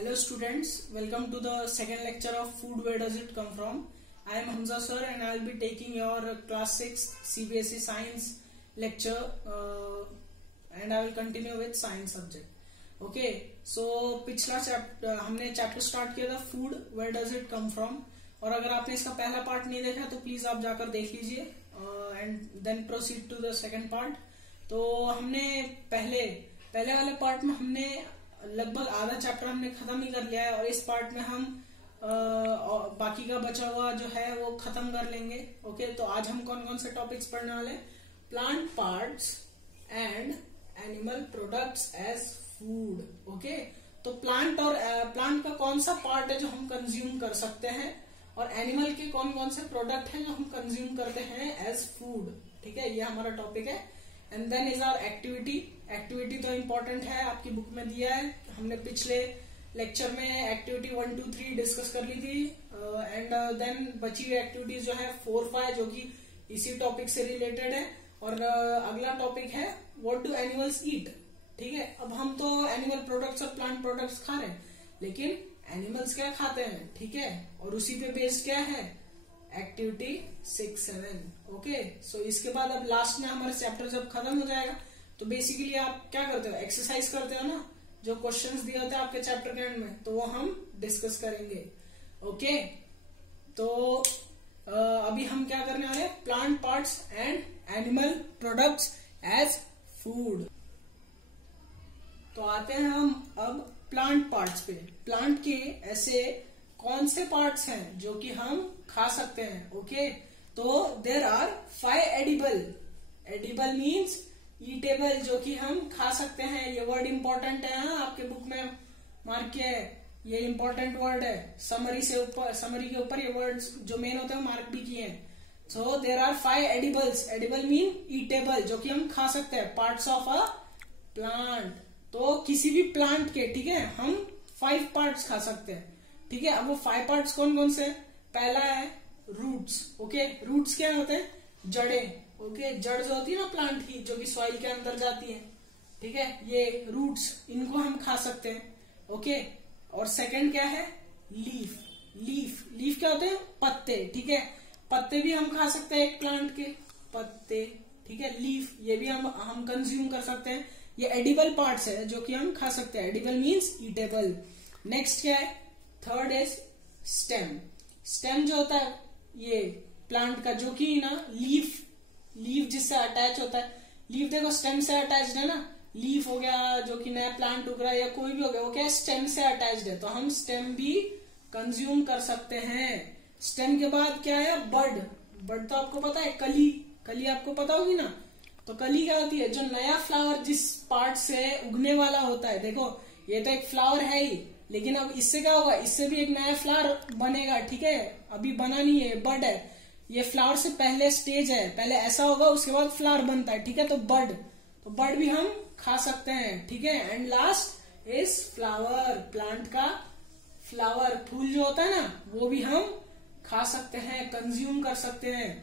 Hello students, welcome to the second lecture of Food Where Does It Come From. I am Hamza sir and I will be taking your class 6 CBSE science lecture and I will continue with science subject. Okay, so पिछला हमने chapter start किया था food where does it come from, और अगर आपने इसका पहला part नहीं देखा तो प्लीज आप जाकर देख लीजिए and then proceed to the second part. तो हमने पहले वाले पार्ट में हमने लगभग आधा चैप्टर हमने खत्म ही कर लिया है और इस पार्ट में हम बाकी का बचा हुआ जो है वो खत्म कर लेंगे. ओके, तो आज हम कौन कौन से टॉपिक्स पढ़ने वाले हैं? Plant parts and animal products as food. Okay, तो प्लांट का कौन सा पार्ट है जो हम कंज्यूम कर सकते हैं और एनिमल के कौन कौन से प्रोडक्ट हैं जो हम कंज्यूम करते हैं एज फूड. ठीक है, ये हमारा टॉपिक है. And then is our activity तो इम्पोर्टेंट है, आपकी बुक में दिया है. हमने पिछले लेक्चर में एक्टिविटी 1, 2, 3 डिस्कस कर ली थी एंड देन बची हुई एक्टिविटीज जो है 4, 5 जो कि इसी टॉपिक से रिलेटेड है. और अगला टॉपिक है व्हाट डू एनिमल्स ईट. ठीक है, अब हम तो एनिमल प्रोडक्ट्स और प्लांट प्रोडक्ट्स खा रहे हैं, लेकिन एनिमल्स क्या खाते हैं. ठीक है, और उसी पे बेस्ड क्या है एक्टिविटी 6, 7. ओके, सो इसके बाद अब लास्ट में हमारा चैप्टर जब खत्म हो जाएगा तो बेसिकली आप क्या करते हो, एक्सरसाइज करते हो ना, जो क्वेश्चंस दिए होते हैं आपके चैप्टर के एंड में, तो वो हम डिस्कस करेंगे. ओके, तो अभी हम क्या करने वाले हैं, plant parts and animal products as food. तो आते हैं हम अब प्लांट पार्ट्स पे. प्लांट के ऐसे कौन से पार्ट्स हैं जो कि हम खा सकते हैं. ओके, तो there are 5 edible means eatable, जो कि हम खा सकते हैं. ये वर्ड इंपॉर्टेंट है, हाँ, आपके बुक में मार्क किया है, ये इंपॉर्टेंट वर्ड है. समरी के ऊपर ये वर्ड्स जो मेन होते हैं मार्क भी किए हैं. So there are 5 edibles. Edible mean eatable, जो कि हम खा सकते हैं, पार्ट्स ऑफ अ प्लांट. तो किसी भी प्लांट के, ठीक है, हम 5 पार्ट्स खा सकते हैं. ठीक है, अब वो 5 पार्ट्स कौन कौन से? पहला है रूट्स. ओके, रूट्स क्या होते हैं? जड़ें. ओके, जड़ जो होती है ना प्लांट की, जो कि सॉइल के अंदर जाती है. ठीक है, ये रूट्स, इनको हम खा सकते हैं. ओके, और सेकंड क्या है? लीफ क्या होते हैं? पत्ते. ठीक है, पत्ते भी हम खा सकते हैं, एक प्लांट के पत्ते. ठीक है, लीफ ये भी हम कंज्यूम कर सकते हैं. ये एडिबल पार्ट्स है जो कि हम खा सकते हैं. Edible means eatable. नेक्स्ट क्या है? थर्ड इज स्टेम जो होता है ये प्लांट का, जो कि ना लीफ जिससे अटैच होता है. लीफ देखो स्टेम से अटैच्ड है ना. लीफ हो गया जो कि नया प्लांट उग रहा है या कोई भी हो गया, वो क्या है? स्टेम से अटैच्ड है, तो हम स्टेम भी कंज्यूम कर सकते हैं. स्टेम के बाद क्या है? बड तो आपको पता है, कली आपको पता होगी ना. तो कली क्या होती है? जो नया फ्लावर जिस पार्ट से उगने वाला होता है. देखो ये तो एक फ्लावर है ही, लेकिन अब इससे क्या होगा? इससे भी एक नया फ्लावर बनेगा. ठीक है, अभी बना नहीं है, बड है. ये फ्लावर से पहले स्टेज है, पहले ऐसा होगा उसके बाद फ्लावर बनता है. ठीक है, तो बड भी हम खा सकते हैं. ठीक है, and last is flower. Plant का फ्लावर, फूल जो होता है ना, वो भी हम खा सकते हैं, कंज्यूम कर सकते हैं.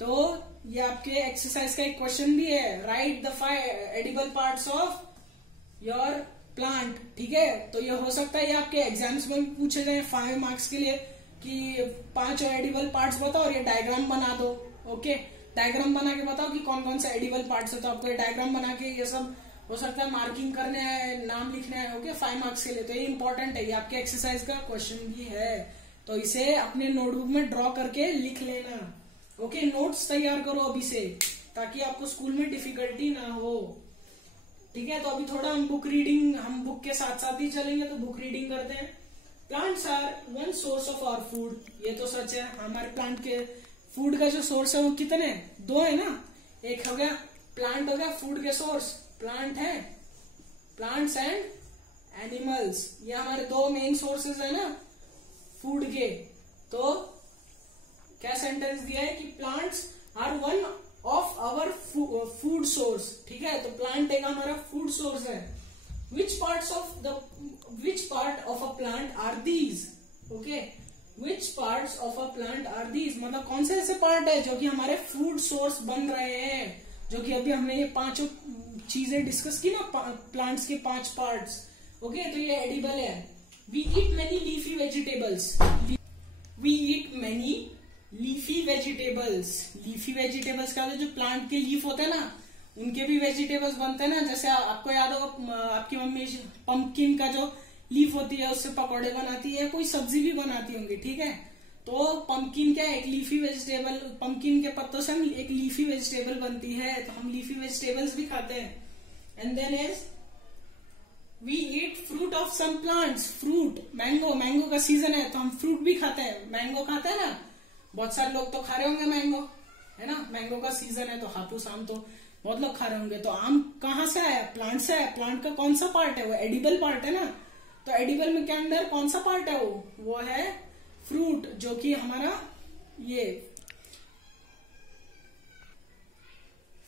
तो ये आपके एक्सरसाइज का एक क्वेश्चन भी है, right the 5 edible parts of your plant. ठीक है, तो ये हो सकता है ये आपके एग्जाम्स में पूछे जाए 5 मार्क्स के लिए कि 5 एडिबल पार्ट्स बताओ और ये डायग्राम बना दो. ओके, डायग्राम बना के बताओ कि कौन कौन से एडिबल पार्ट्स है. तो आपको ये डायग्राम बना के ये सब हो सकता है मार्किंग करने हैं, नाम लिखने हैं. ओके, 5 मार्क्स के लिए. तो ये इंपॉर्टेंट है, ये आपके एक्सरसाइज का क्वेश्चन भी है, तो इसे अपने नोटबुक में ड्रॉ करके लिख लेना. ओके, नोट्स तैयार करो अभी से, ताकि आपको स्कूल में डिफिकल्टी ना हो. ठीक है, तो अभी थोड़ा हम बुक के साथ साथ ही चलेंगे, तो बुक रीडिंग करते हैं. Plants are one source of our food. ये तो सच है, हमारे प्लांट के फूड का जो सोर्स है वो कितने? 2 है ना. एक हो गया प्लांट, हो गया फूड के सोर्स. प्लांट है, प्लांट्स एंड एनिमल्स, ये हमारे 2 मेन सोर्सेज है ना फूड के. तो क्या सेंटेंस दिया है कि plants are one of our food source. ठीक है, तो प्लांट एक हमारा फूड सोर्स है. which part of a plant are these? Okay, which parts of a plant are these, मतलब कौन से ऐसे पार्ट है जो कि हमारे फूड सोर्स बन रहे हैं, जो कि अभी हमने ये 5 चीजें डिस्कस की ना, प्लांट्स के 5 पार्ट्स. ओके, तो ये एडिबल है. We eat many leafy vegetables. We eat many leafy vegetables. Leafy vegetables का जो प्लांट के लीफ होते हैं ना, उनके भी वेजिटेबल्स बनते हैं ना। जैसे आपको याद होगा आपकी मम्मी पंपकिन का जो लीफ होती है उससे पकौड़े बनाती है, कोई सब्जी भी बनाती होंगी, ठीक है। तो पंपकिन क्या एक लीफी वेजिटेबल, पंपकिन के पत्तों से हम एक लीफी वेजिटेबल बनती है, तो हम लीफी वेजिटेबल्स भी खाते हैं। And then is we eat fruit of some plants. Fruit, mango, mango का सीजन है तो हम फ्रूट भी खाते हैं। मैंगो खाते हैं ना, बहुत सारे लोग तो खा रहे होंगे मैंगो, है ना। मैंगो का सीजन है तो हापुस आम तो बहुत लोग खा रहे होंगे। तो आम कहाँ से आया? प्लांट से आया। प्लांट का कौन सा पार्ट है? वो एडिबल पार्ट है ना। तो एडिबल में के अंदर कौन सा पार्ट है? वो है फ्रूट, जो कि हमारा ये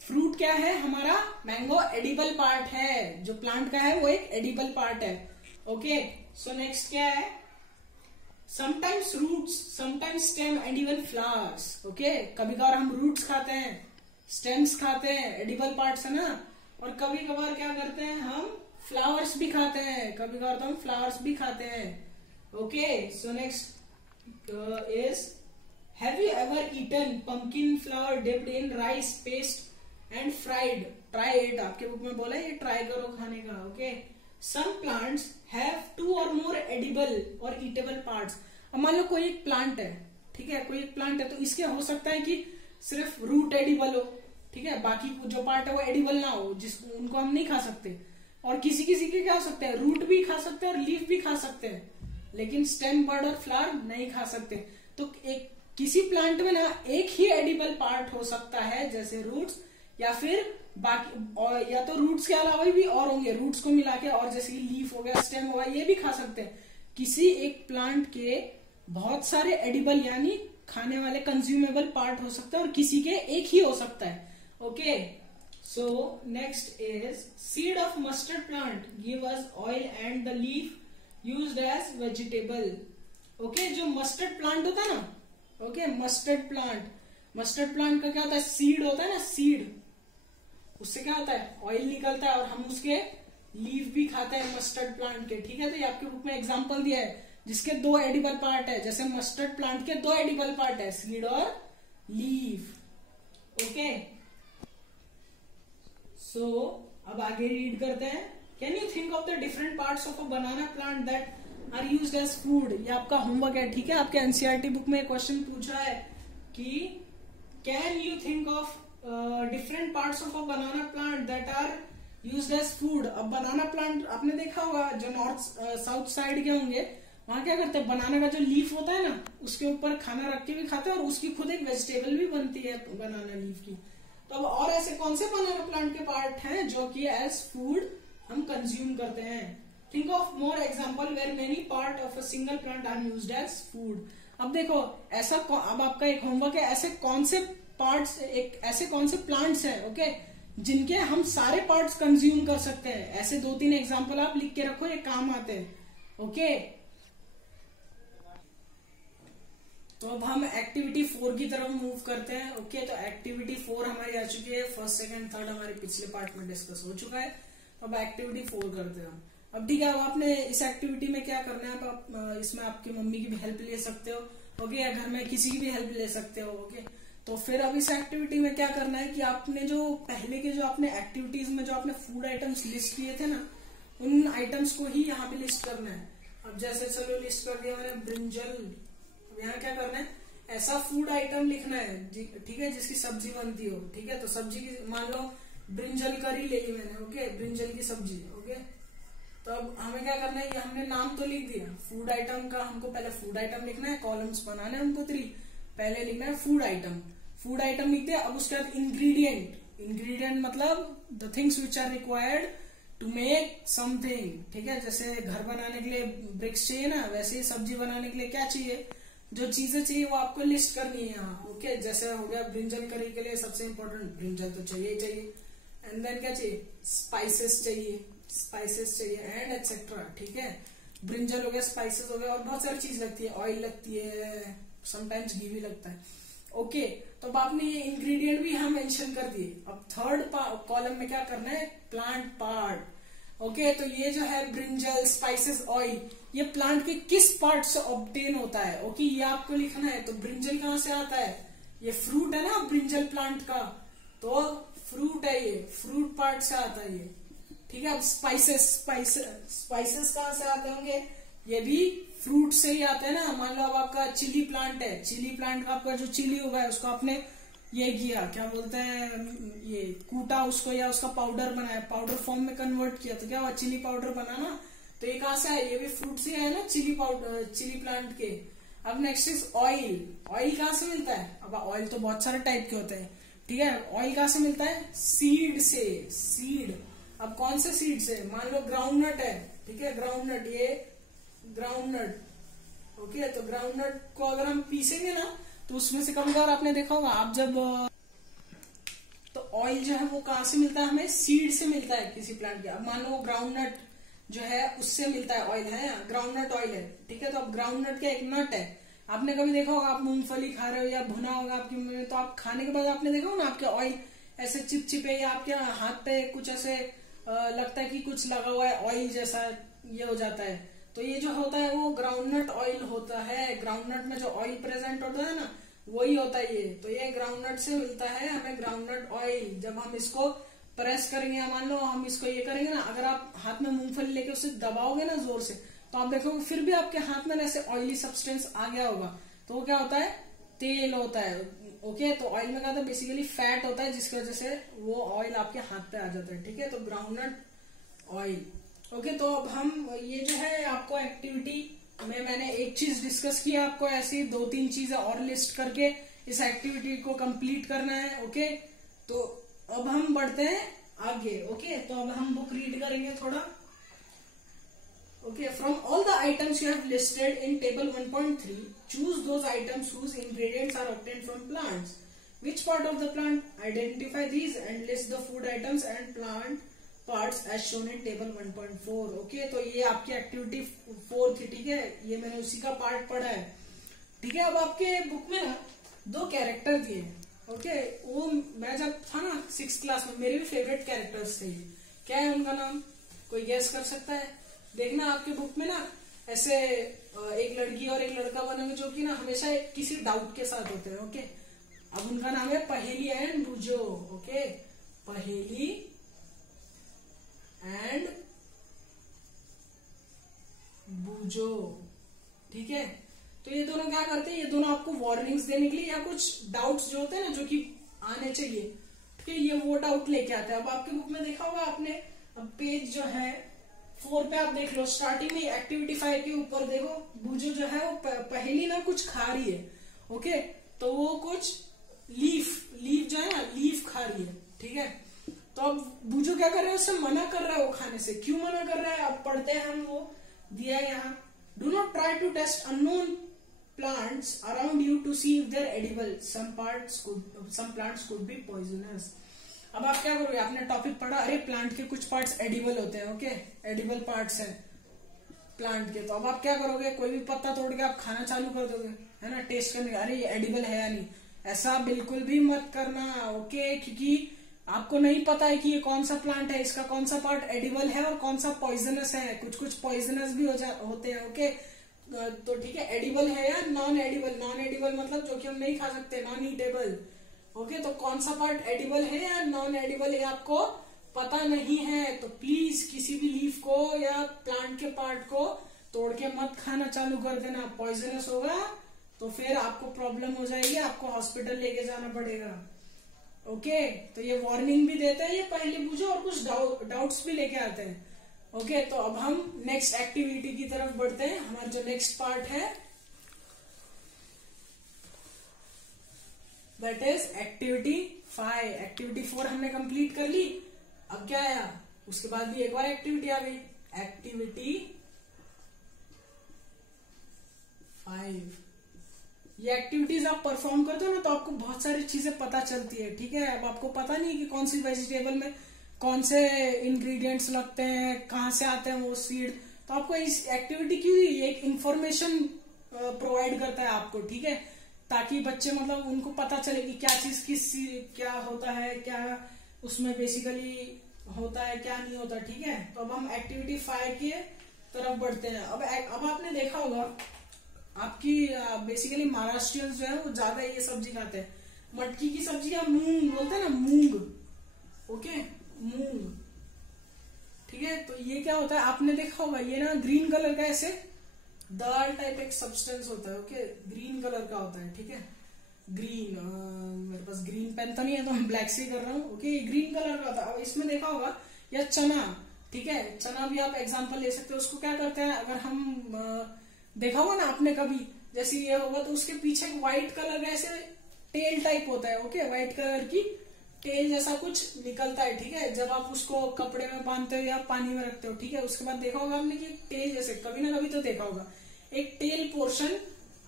फ्रूट क्या है हमारा? मैंगो एडिबल पार्ट है। जो प्लांट का है वो एक एडिबल पार्ट है। ओके, सो नेक्स्ट क्या है? Sometimes roots, sometimes stem and even flowers. Okay, कभी कभार हम रूट्स खाते हैं, स्टेम्स खाते हैं, एडिबल पार्ट्स है ना। और कभी कभार क्या करते हैं हम? फ्लावर्स भी खाते हैं, कभी कभार तो हम फ्लावर्स भी खाते हैं। Okay, so next is have you ever eaten pumpkin flour dipped in rice paste and fried? Try it, आपके बुक में बोला है ये ट्राई करो खाने का। Okay, some plants have 2 or more edible or eatable parts। अब मान लो कोई एक प्लांट है, ठीक है, कोई एक प्लांट है तो इसके हो सकता है कि सिर्फ रूट एडिबल हो, ठीक है, बाकी जो पार्ट है वो एडिबल ना हो, जिसको उनको हम नहीं खा सकते। और किसी किसी के क्या हो सकते हैं? रूट भी खा सकते हैं और लीफ भी खा सकते हैं, लेकिन स्टेम, बर्ड और फ्लावर नहीं खा सकते। तो एक किसी प्लांट में ना एक ही एडिबल पार्ट हो सकता है, जैसे रूट्स, या फिर बाकी, और या तो रूट्स के अलावा भी और होंगे, रूट्स को मिला के, और जैसे कि लीफ हो गया, स्टेम हो गया, ये भी खा सकते हैं। किसी एक प्लांट के बहुत सारे एडिबल यानी खाने वाले कंज्यूमेबल पार्ट हो सकता है और किसी के एक ही हो सकता है। Okay, so next is seed of mustard plant give us oil and the leaf used as vegetable. Okay, जो मस्टर्ड प्लांट होता है ना, ओके, मस्टर्ड प्लांट का क्या होता है? सीड होता है ना, सीड, उससे क्या होता है? ऑयल निकलता है और हम उसके लीफ भी खाते हैं मस्टर्ड प्लांट के, ठीक है। तो ये आपके बुक में एग्जांपल दिया है जिसके 2 एडिबल पार्ट है। जैसे मस्टर्ड प्लांट के 2 एडिबल पार्ट है, सीड और लीफ। ओके, सो अब आगे रीड करते हैं। Can you think of the different parts of a banana plant that are used as food? ये आपका होमवर्क है, ठीक है। आपके एनसीईआरटी बुक में क्वेश्चन पूछा है कि can you think of different parts of a banana plant that are used as food. अब बनाना प्लांट आपने देखा होगा, जो नॉर्थ साउथ साइड के होंगे वहां क्या करते हैं? बनाना का जो लीफ होता है ना, उसके ऊपर खाना रख के भी खाते हैं और उसकी खुद एक वेजिटेबल भी बनती है बनाना लीफ की। तो अब और ऐसे कौन से बनाना प्लांट के पार्ट हैं जो कि एज फूड हम कंज्यूम करते हैं? Think of more example where many part of a single plant are used as food. अब देखो ऐसा, अब आपका एक होमवर्क है, ऐसे कौन से पार्ट्स, ऐसे कौन से प्लांट्स हैं, ओके, जिनके हम सारे पार्ट्स कंज्यूम कर सकते हैं। ऐसे 2-3 एग्जाम्पल आप लिख के रखो, ये काम आते हैं। ओके, तो अब हम एक्टिविटी 4 की तरफ मूव करते हैं। ओके, तो एक्टिविटी 4 हमारी आ चुकी है। फर्स्ट, सेकंड, थर्ड हमारे पिछले पार्ट में डिस्कस हो चुका है। अब एक्टिविटी 4 करते हैं हम। अब ठीक है, अब आपने इस एक्टिविटी में क्या करना है? आप इसमें आपकी मम्मी की भी हेल्प ले सकते हो, ओके, या घर में किसी की भी हेल्प ले सकते हो। ओके, तो फिर अब इस एक्टिविटी में क्या करना है कि आपने जो पहले के जो आपने एक्टिविटीज में जो आपने फूड आइटम्स लिस्ट किए थे ना, उन आइटम्स को ही यहाँ पे लिस्ट करना है। अब जैसे चलो लिस्ट कर दिया मैंने ब्रिंजल, यहाँ क्या करना है? ऐसा फूड आइटम लिखना है, ठीक है, जिसकी सब्जी बनती हो, ठीक है। तो सब्जी की मान लो ब्रिंजल करी ले ली मैंने, ओके, ब्रिंजल की सब्जी, ओके। तो अब हमें क्या करना है? ये हमने नाम तो लिख दिया फूड आइटम का, हमको पहले फूड आइटम लिखना है, कॉलम्स बनाने हैं हमको 3। पहले लिखना है फूड आइटम, फूड आइटम लिख दिया। अब उसके बाद इंग्रेडिएंट, इंग्रेडिएंट मतलब the things which are required to make something, ठीक है। जैसे घर बनाने के लिए ब्रिक्स चाहिए ना, वैसे ही सब्जी बनाने के लिए क्या चाहिए? जो चीजें चाहिए वो आपको लिस्ट करनी है यहाँ, ओके। जैसे हो गया ब्रिंजल करी के लिए सबसे इम्पोर्टेंट ब्रिंजल तो चाहिए ही चाहिए, एंड देन क्या चाहिए? स्पाइसेस चाहिए एंड एक्सेट्रा, ठीक है। ब्रिंजल हो गया, स्पाइसेस हो गया, और बहुत सारी चीज लगती है, ऑयल लगती है, समटाइम्स घी भी लगता है, ओके। तो अब आपने ये इंग्रेडिएंट भी यहाँ मेंशन कर दिए। अब थर्ड कॉलम में क्या करना है? Plant part. ओके, तो ये जो है ब्रिंजल, स्पाइसेस, ऑयल, ये प्लांट के किस पार्ट से ऑब्टेन होता है? ओके, ये आपको लिखना है। तो ब्रिंजल कहाँ से आता है? ये फ्रूट है ना ब्रिंजल प्लांट का, तो फ्रूट है, ये फ्रूट पार्ट से आता है ये। ठीक है, अब स्पाइसेस कहाँ से आते होंगे? ये भी फ्रूट से ही आते हैं ना। मान लो अब आपका चिली प्लांट है, चिली प्लांट का आपका जो चिली उगा है उसको आपने ये किया, क्या बोलते हैं, ये कूटा उसको या उसका पाउडर बनाया, पाउडर फॉर्म में कन्वर्ट किया, तो क्या हुआ? चिली पाउडर बना ना। तो ये कहाँ से है? ये भी फ्रूट से है ना, चिली पाउडर, चिली प्लांट के। अब नेक्स्ट इज ऑयल। ऑयल कहाँ से मिलता है? अब ऑयल तो बहुत सारे टाइप के होते हैं, ठीक है। ऑयल कहाँ से मिलता है? सीड से, सीड। अब कौन से सीड से? मान लो ग्राउंडनट है, ठीक है, ग्राउंडनट, ये ग्राउंडनट, ओके। तो ग्राउंडनट को अगर हम पीसेंगे ना तो उसमें से कभी बार आपने देखा होगा, आप जब, तो ऑयल जो है वो कहाँ से मिलता है? हमें सीड से मिलता है किसी प्लांट के। अब मान लो ग्राउंडनट जो है उससे मिलता है ऑयल, है ग्राउंडनट ऑयल है, ठीक है। तो अब ग्राउंडनट क्या एक नट है। आपने कभी देखा होगा, आप मूंगफली खा रहे हो या भुना होगा आपकी मुंह में, तो आप खाने के बाद आपने देखा होगा ना आपके ऑयल ऐसे चिपचिपे, या आपके हाथ पे कुछ ऐसे लगता है कि कुछ लगा हुआ है ऑयल जैसा, ये हो जाता है। तो ये जो होता है वो ग्राउंडनट ऑयल होता है। ग्राउंडनट में जो ऑयल प्रेजेंट होता है ना, वही होता है ये। तो ये ग्राउंडनट से मिलता है हमें ग्राउंडनट ऑयल। जब हम इसको प्रेस करेंगे, मान लो हम इसको ये करेंगे ना, अगर आप हाथ में मूंगफली लेके उसे दबाओगे ना जोर से, तो आप देखोगे फिर भी आपके हाथ में ऐसे ऑयली सब्सटेंस आ गया होगा, तो वो क्या होता है? तेल होता है। ओके, तो ऑयल में क्या होता है? बेसिकली फैट होता है, जिसकी वजह से वो ऑयल आपके हाथ पे आ जाता है, ठीक है। तो ग्राउंडनट ऑयल। ओके, तो अब हम ये जो है आपको एक्टिविटी में मैंने एक चीज डिस्कस किया, आपको ऐसी 2-3 चीजें और लिस्ट करके इस एक्टिविटी को कंप्लीट करना है। ओके, तो अब हम बढ़ते हैं आगे। ओके, तो अब हम बुक रीड करेंगे थोड़ा। Okay, from all the items you have listed in table 1.3 choose those items whose ingredients are obtained from plants. Which part of the plant? Identify these and list the food items and plant parts as shown in table 1.4. Okay, तो ये आपकी activity 4 थी, ठीक है। ये मैंने उसी का पार्ट पढ़ा है, ठीक है। अब आपके बुक में ना 2 कैरेक्टर दिए, ओके। वो मैं जब था ना 6th क्लास में, मेरे भी फेवरेट कैरेक्टर्स थे। क्या है उनका नाम? कोई गेस कर सकता है? देखना आपके बुक में ना ऐसे एक लड़की और एक लड़का बनेंगे जो कि ना हमेशा किसी डाउट के साथ होते हैं, ओके। अब उनका नाम है पहेली एंड बूझो, ओके, पहेली एंड बूझो, ठीक है। तो ये दोनों क्या करते हैं? ये दोनों आपको वार्निंग्स देने के लिए या कुछ डाउट्स जो होते हैं ना जो कि आने चाहिए, ठीक है, ये वो डाउट लेके आते हैं। अब आपके बुक में देखा होगा आपने, अब पेज जो है 4 पे आप देख लो, स्टार्टिंग में एक्टिविटी 5 के ऊपर देखो, बूझो जो है वो पहेली ना कुछ खा रही है, ओके। तो वो कुछ लीफ जो है ना, लीफ खा रही है, ठीक है। तो अब बूझो क्या कर रहा है? उससे मना कर रहा है वो खाने से। क्यों मना कर रहा है? अब पढ़ते हैं हम, वो दिया है यहाँ। Do not try to taste unknown plants around you to see if they're edible. Some plants could be poisonous. अब आप क्या करोगे? आपने टॉपिक पढ़ा, अरे प्लांट के कुछ पार्ट्स एडिबल होते हैं, ओके, एडिबल पार्ट्स हैं प्लांट के। तो अब आप क्या करोगे? कोई भी पत्ता तोड़ के आप खाना चालू कर दोगे, है ना, टेस्ट करने का, अरे ये एडिबल है या नहीं। ऐसा बिल्कुल भी मत करना, ओके, क्योंकि आपको नहीं पता है कि ये कौन सा प्लांट है, इसका कौन सा पार्ट एडिबल है और कौन सा पॉइजनस है। कुछ पॉइजनस भी होते हैं, ओके। तो ठीक है, एडिबल है या नॉन एडिबल? नॉन एडिबल मतलब जो कि हम नहीं खा सकते, नॉन ईटेबल, ओके। तो कौन सा पार्ट एडिबल है या नॉन एडिबल ये आपको पता नहीं है, तो प्लीज किसी भी लीफ को या प्लांट के पार्ट को तोड़ के मत खाना चालू कर देना। पॉइजनस होगा तो फिर आपको प्रॉब्लम हो जाएगी, आपको हॉस्पिटल लेके जाना पड़ेगा, ओके। तो ये वार्निंग भी देते हैं ये पहले बूझो, और कुछ डाउट्स भी लेके आते हैं, ओके। तो अब हम नेक्स्ट एक्टिविटी की तरफ बढ़ते हैं। हमारा जो नेक्स्ट पार्ट है दैट इज एक्टिविटी 5। एक्टिविटी 4 हमने कंप्लीट कर ली। अब क्या आया? उसके बाद भी एक और एक्टिविटी आ गई, एक्टिविटी 5। ये एक्टिविटीज आप परफॉर्म करते हो ना, तो आपको बहुत सारी चीजें पता चलती है, ठीक है। अब आपको पता नहीं कि कौन सी वेजिटेबल में कौन से इंग्रेडिएंट्स लगते हैं, कहाँ से आते हैं वो सीड, तो आपको इस एक्टिविटी की एक इंफॉर्मेशन प्रोवाइड करता है आपको, ठीक है, ताकि बच्चे मतलब उनको पता चले कि क्या चीज क्या होता है, क्या उसमें बेसिकली होता है क्या नहीं होता, ठीक है। तो अब हम एक्टिविटी 5 की तरफ बढ़ते हैं। अब आपने देखा होगा आपकी बेसिकली महाराष्ट्रियंस जो है वो ज्यादा ये सब्जी खाते हैं, मटकी की सब्जी या मूंग बोलते हैं ना, मूंग, ओके, मूंग, ठीक है। तो ये क्या होता है आपने देखा होगा, ये ना ग्रीन कलर का ऐसे दाल टाइप एक सब्सटेंस होता है, ओके, ग्रीन कलर का होता है, ठीक है। ग्रीन, मेरे पास ग्रीन पेन तो नहीं है तो मैं ब्लैक से कर रहा हूँ, ओके। ये ग्रीन कलर का होता है। अब इसमें देखा होगा या चना, ठीक है, चना भी आप एग्जांपल ले सकते हो। उसको क्या करते हैं, अगर हम देखा होगा ना आपने कभी, जैसे ये होगा तो उसके पीछे व्हाइट कलर का ऐसे टेल टाइप होता है, ओके, व्हाइट कलर की टेल जैसा कुछ निकलता है, ठीक है। जब आप उसको कपड़े में बांधते हो या पानी में रखते हो, ठीक है, उसके बाद देखा होगा आपने कि टेल जैसे कभी ना कभी तो देखा होगा एक टेल पोर्शन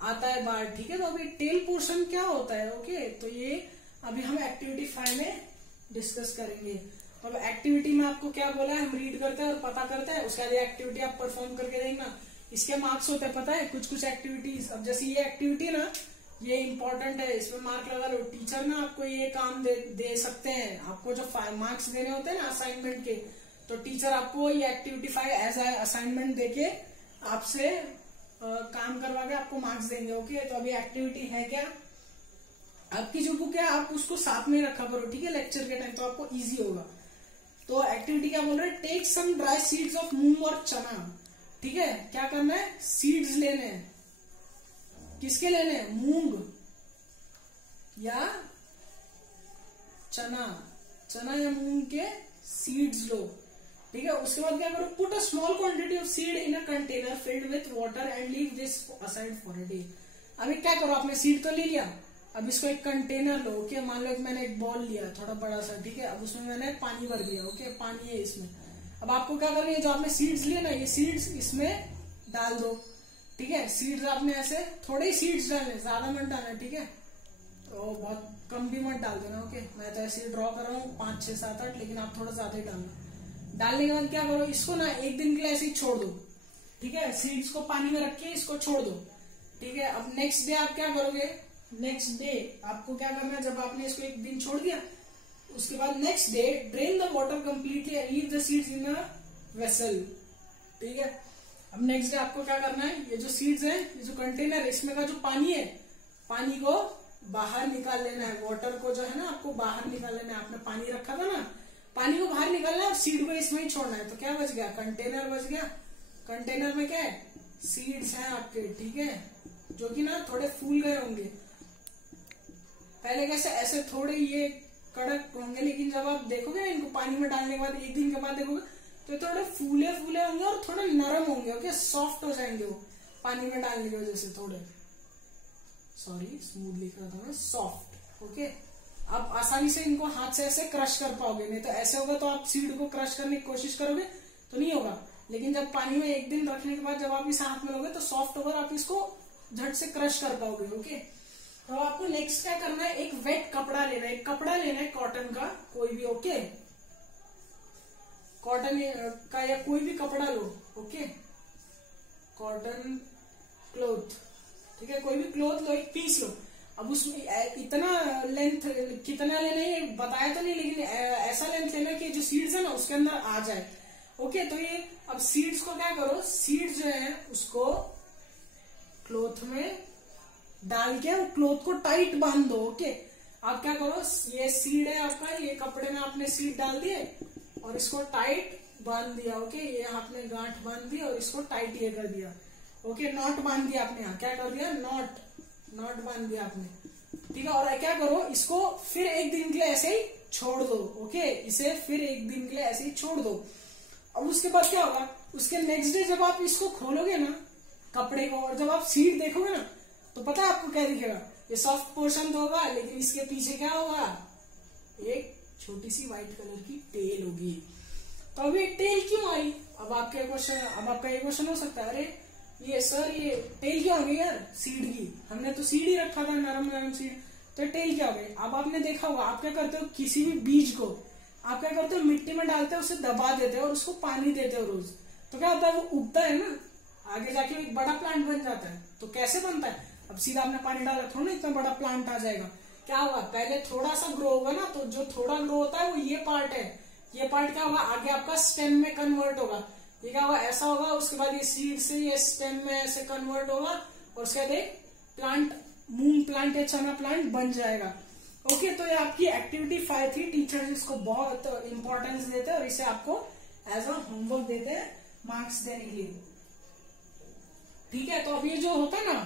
आता है बाहर, ठीक है। तो अभी टेल पोर्शन क्या होता है, ओके, तो ये अभी हम एक्टिविटी 5 में डिस्कस करेंगे। तो अब एक्टिविटी में आपको क्या बोला है, हम रीड करते हैं और पता करते हैं, उसके बाद ये एक्टिविटी आप परफॉर्म करके देखना, इसके मार्क्स होते हैं, पता है, कुछ कुछ एक्टिविटीज। अब जैसे ये एक्टिविटी ना, ये इंपॉर्टेंट है, इसमें मार्क लगा लो। टीचर ना आपको ये काम दे सकते हैं, आपको जो मार्क्स देने होते हैं ना असाइनमेंट के, तो टीचर आपको ये एक्टिविटी 5 एज असाइनमेंट देके आपसे काम करवा के आपको मार्क्स देंगे, ओके। तो अभी एक्टिविटी है क्या, आपकी जो बुक है आप उसको साथ में रखा करो, ठीक है, लेक्चर के टाइम, तो आपको इजी होगा। तो एक्टिविटी क्या बोल रहे हैं, take some dry seeds of moong और चना, ठीक है। क्या करना है, सीड्स लेने हैं, किसके लेने हैं, मूंग या चना, चना या मूंग के सीड्स लो, ठीक है। उसके बाद क्या करो, put a small quantity of seed in a container filled with water and leave this aside for a day. अभी क्या करो, आपने सीड तो ले लिया, अब इसको एक कंटेनर लो, ओके, मान लो मैंने एक बॉल लिया थोड़ा बड़ा सा, ठीक है, अब उसमें मैंने पानी भर दिया, ओके, पानी है इसमें। अब आपको क्या करना है, जो आपने सीड्स लिए ना, ये सीड्स इसमें डाल दो, ठीक है। सीड्स आपने ऐसे थोड़े ही सीड्स डालने, ज्यादा मत डालना, ठीक है, तो बहुत कम भी मत डाल देना, ओके। मैं तो ऐसे ड्रॉ कर रहा हूँ 5, 6, 7, 8, लेकिन आप थोड़ा ज्यादा ही डालना। डालने के बाद क्या करो, इसको ना एक दिन के लिए ऐसे ही छोड़ दो, ठीक है, सीड्स को पानी में रख के इसको छोड़ दो, ठीक है। अब नेक्स्ट डे आप क्या करोगे, नेक्स्ट डे आपको क्या करना है, जब आपने इसको एक दिन छोड़ दिया, उसके बाद next day drain the water completely and leave the seeds in a vessel, ठीक है। अब नेक्स्ट डे आपको क्या करना है, ये जो सीड्स है, ये जो कंटेनर है, इसमें का जो पानी है, पानी को बाहर निकाल लेना है, वाटर को जो है ना आपको बाहर निकाल लेना है। आपने पानी रखा था ना, पानी को बाहर निकालना है और सीड को इसमें ही छोड़ना है। तो क्या बच गया, कंटेनर बच गया। कंटेनर में क्या है, सीड्स हैं आपके, ठीक है, जो कि ना थोड़े फूल गए होंगे, पहले कैसे ऐसे थोड़े ये कड़क होंगे, लेकिन जब आप देखोगे ना इनको पानी में डालने के बाद, एक दिन के बाद देखोगे तो थोड़े फूले फूले होंगे और थोड़े नरम होंगे, ओके, सॉफ्ट हो जाएंगे वो पानी में डालने की वजह से, थोड़े, सॉरी स्मूथ लिख रहा था मैं, सॉफ्ट, ओके। आप आसानी से इनको हाथ से ऐसे क्रश कर पाओगे, नहीं तो ऐसे होगा तो आप सीड को क्रश करने की कोशिश करोगे तो नहीं होगा, लेकिन जब पानी में एक दिन रखने के बाद जब आप इसे हाथ में लोगे तो सॉफ्ट होगा, आप इसको झट से क्रश कर पाओगे, ओके। तो आपको नेक्स्ट क्या करना है, एक वेट कपड़ा लेना है, एक कपड़ा लेना है कॉटन का कोई भी, ओके, कॉटन का या कोई भी कपड़ा लो, ओके, कॉटन क्लॉथ, ठीक है, कोई भी क्लॉथ लो, एक पीस लो। अब उसमें इतना लेंथ कितना लेना है बताया तो नहीं, लेकिन ऐसा लेंथ लेना कि जो सीड्स है ना उसके अंदर आ जाए, ओके। तो ये अब सीड्स को क्या करो, सीड्स जो है उसको क्लॉथ में डाल के वो क्लॉथ को टाइट बांध दो, ओके। आप क्या करो, ये सीड है आपका, ये कपड़े में आपने सीड डाल दिए और इसको टाइट बांध दिया, ओके, ये आपने गांठ बांध दी और इसको टाइट ये कर दिया, ओके, नॉट बांध दिया आपने, यहाँ क्या कर दिया, नॉट बांध दिया आपने, ठीक है। और क्या करो, इसको फिर एक दिन के लिए ऐसे ही छोड़ दो, ओके, इसे फिर एक दिन के लिए ऐसे ही छोड़ दो। अब उसके बाद क्या होगा, उसके नेक्स्ट डे जब आप इसको खोलोगे ना कपड़े को, और जब आप सीड देखोगे ना तो पता है आपको क्या दिखेगा, ये सॉफ्ट पोर्शन तो होगा, लेकिन इसके पीछे क्या होगा, एक छोटी सी व्हाइट कलर की टेल होगी। तो अभी टेल क्यों आई, अब आपका ये क्वेश्चन हो सकता है, अरे ये सर ये टेल क्यों आ गई यार सीड की, हमने तो सीड ही रखा था, नरम सीड, तो टेल क्या हो गई। अब आपने देखा होगा, आप क्या करते हो, किसी भी बीज को आप क्या करते हो, मिट्टी में डालते हो, उसे दबा देते हो और उसको पानी देते हो रोज, तो क्या होता है, वो उगता है ना, आगे जाके एक बड़ा प्लांट बन जाता है। तो कैसे बनता है, अब सीधा आपने पानी डाला थोड़ा ना इतना बड़ा प्लांट आ जाएगा, क्या होगा, पहले थोड़ा सा ग्रो होगा ना, तो जो थोड़ा ग्रो होता है वो ये पार्ट है, ये पार्ट क्या होगा, आगे आपका स्टेम में कन्वर्ट होगा। ये क्या होगा, ऐसा होगा, उसके बाद ये सीड से ये स्टेम में ऐसे कन्वर्ट होगा और उसके बाद एक प्लांट, मूंग प्लांट या चना प्लांट बन जाएगा। ओके, तो ये आपकी एक्टिविटी 5 थी। टीचर्स इसको बहुत इंपॉर्टेंस देते हैं और इसे आपको एज अ होमवर्क देते हैं मार्क्स देने के लिए। ठीक है, तो अब ये जो होता है ना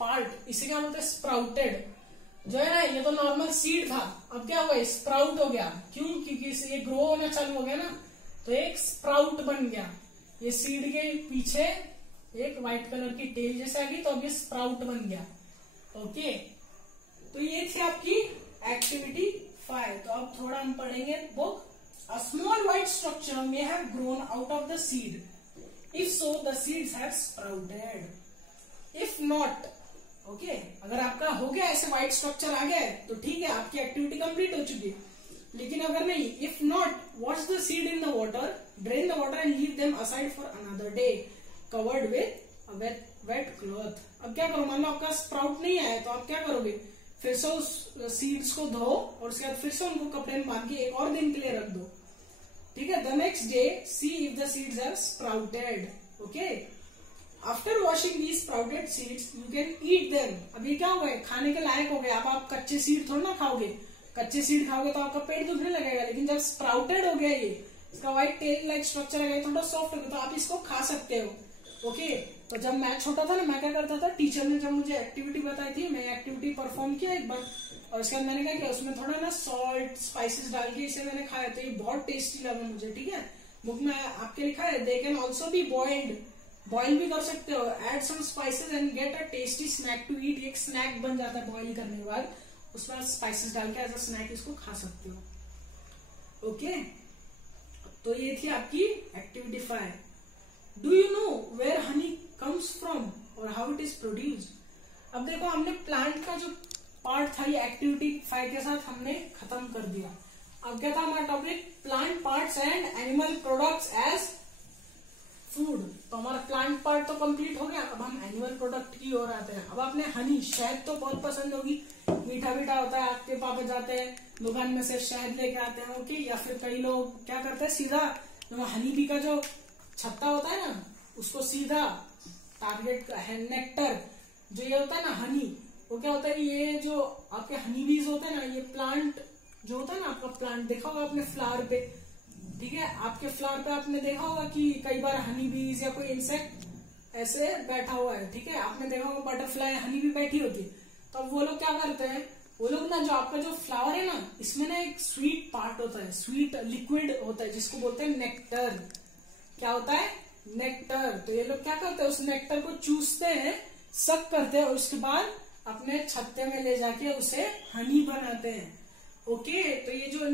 पार्ट, इसे क्या बोलते हैं, स्प्राउटेड जो है ना, ये तो नॉर्मल सीड था, अब क्या हुआ, स्प्राउट हो गया। क्यों, क्योंकि ये ग्रो होना चालू हो गया ना, तो एक स्प्राउट बन गया। ये सीड के पीछे एक व्हाइट कलर की टेल जैसे आ गई, तो अब ये स्प्राउट बन गया। ओके, तो ये थी आपकी एक्टिविटी 5। तो अब थोड़ा हम पढ़ेंगे book. A small white structure may have grown out of the seed, if so the seeds have sprouted. If not, okay, अगर आपका हो गया ऐसे व्हाइट स्ट्रक्चर आ गया तो ठीक है, आपकी एक्टिविटी कंप्लीट हो चुकी है। लेकिन अगर नहीं, if not, wash the seed in the water, drain the water and leave them aside for another day covered with wet cloth. अब क्या करो, मान लो आपका स्प्राउट नहीं आया, तो आप क्या करोगे, फिर से उस सीड्स को धो और उसके बाद फिर से उनको कपड़े में बांध के एक और दिन के लिए रख दो। ठीक है, the next day see if the seeds are sprouted. Okay, after washing these sprouted seeds you can eat them. अब ये क्या हो गए, खाने के लायक हो गए। अब आप कच्चे सीड थोड़ा ना खाओगे, कच्चे सीड खाओगे तो आपका पेट दुखने लगेगा। लेकिन जब स्प्राउटेड हो गया, ये इसका व्हाइट टेल लाइक स्ट्रक्चर है, थोड़ा सॉफ्ट हो गया, तो आप इसको खा सकते हो। ओके, तो जब मैं छोटा था ना, मैं क्या करता था, टीचर ने जब मुझे एक्टिविटी बताई थी, मैं एक्टिविटी परफॉर्म किया एक बार, और उसके बाद मैंने क्या किया, उसमें थोड़ा ना सॉल्ट स्पाइसेस डाल के इसे मैंने खाया, तो ये बहुत टेस्टी लगा मुझे। ठीक है, बुक में आपके लिखा है they can also be boiled, boil भी कर सकते हो, add some spices and get a tasty snack to eat. एक स्नैक बन जाता है बॉइल करने के बाद, उसमें स्पाइसेस डाल के एज अ स्नैक इसको खा सकते हो। ओके, तो ये थी आपकी activity 5। Do you know where honey comes from और हाउ इट इज प्रोड्यूस्ड। अब देखो, हमने प्लांट का जो पार्ट था ये एक्टिविटी 5 के साथ हमने खत्म कर दिया। अब क्या था हमारा topic, plant parts and animal products as food. तो हमारा प्लांट पार्ट तो कंप्लीट हो गया, अब हम एनिमल प्रोडक्ट की ओर आते हैं। अब आपने हनी, शहद तो बहुत पसंद होगी, मीठा मीठा होता है, आपके पापा जाते हैं दुकान में से शहद लेके आते हैं। ओके, या फिर कई लोग क्या करते हैं, सीधा हनी बी का जो छत्ता होता है ना, उसको सीधा टारगेट है नेक्टर, जो ये होता है ना हनी, वो क्या होता है, ये जो आपके हनी बीज होते हैं ना, ये प्लांट जो होता है ना, आपका प्लांट देखा होगा आपने फ्लावर पे। ठीक है, आपके फ्लावर पे आपने देखा होगा कि कई बार हनी बीज या कोई इंसेक्ट ऐसे बैठा हुआ है। ठीक है, आपने देखा होगा बटरफ्लाई हनी भी बैठी होती है। तो अब वो लोग क्या करते हैं, वो लोग ना, जो आपका जो फ्लावर है ना, इसमें ना एक स्वीट पार्ट होता है, स्वीट लिक्विड होता है, जिसको बोलते हैं नेक्टर। क्या होता है, नेक्टर। तो ये लोग क्या करते हैं, उस नेक्टर को चूसते हैं, सक करते हैं और उसके बाद अपने छत्ते में ले जाके उसे हनी बनाते हैं। ओके, तो ये जो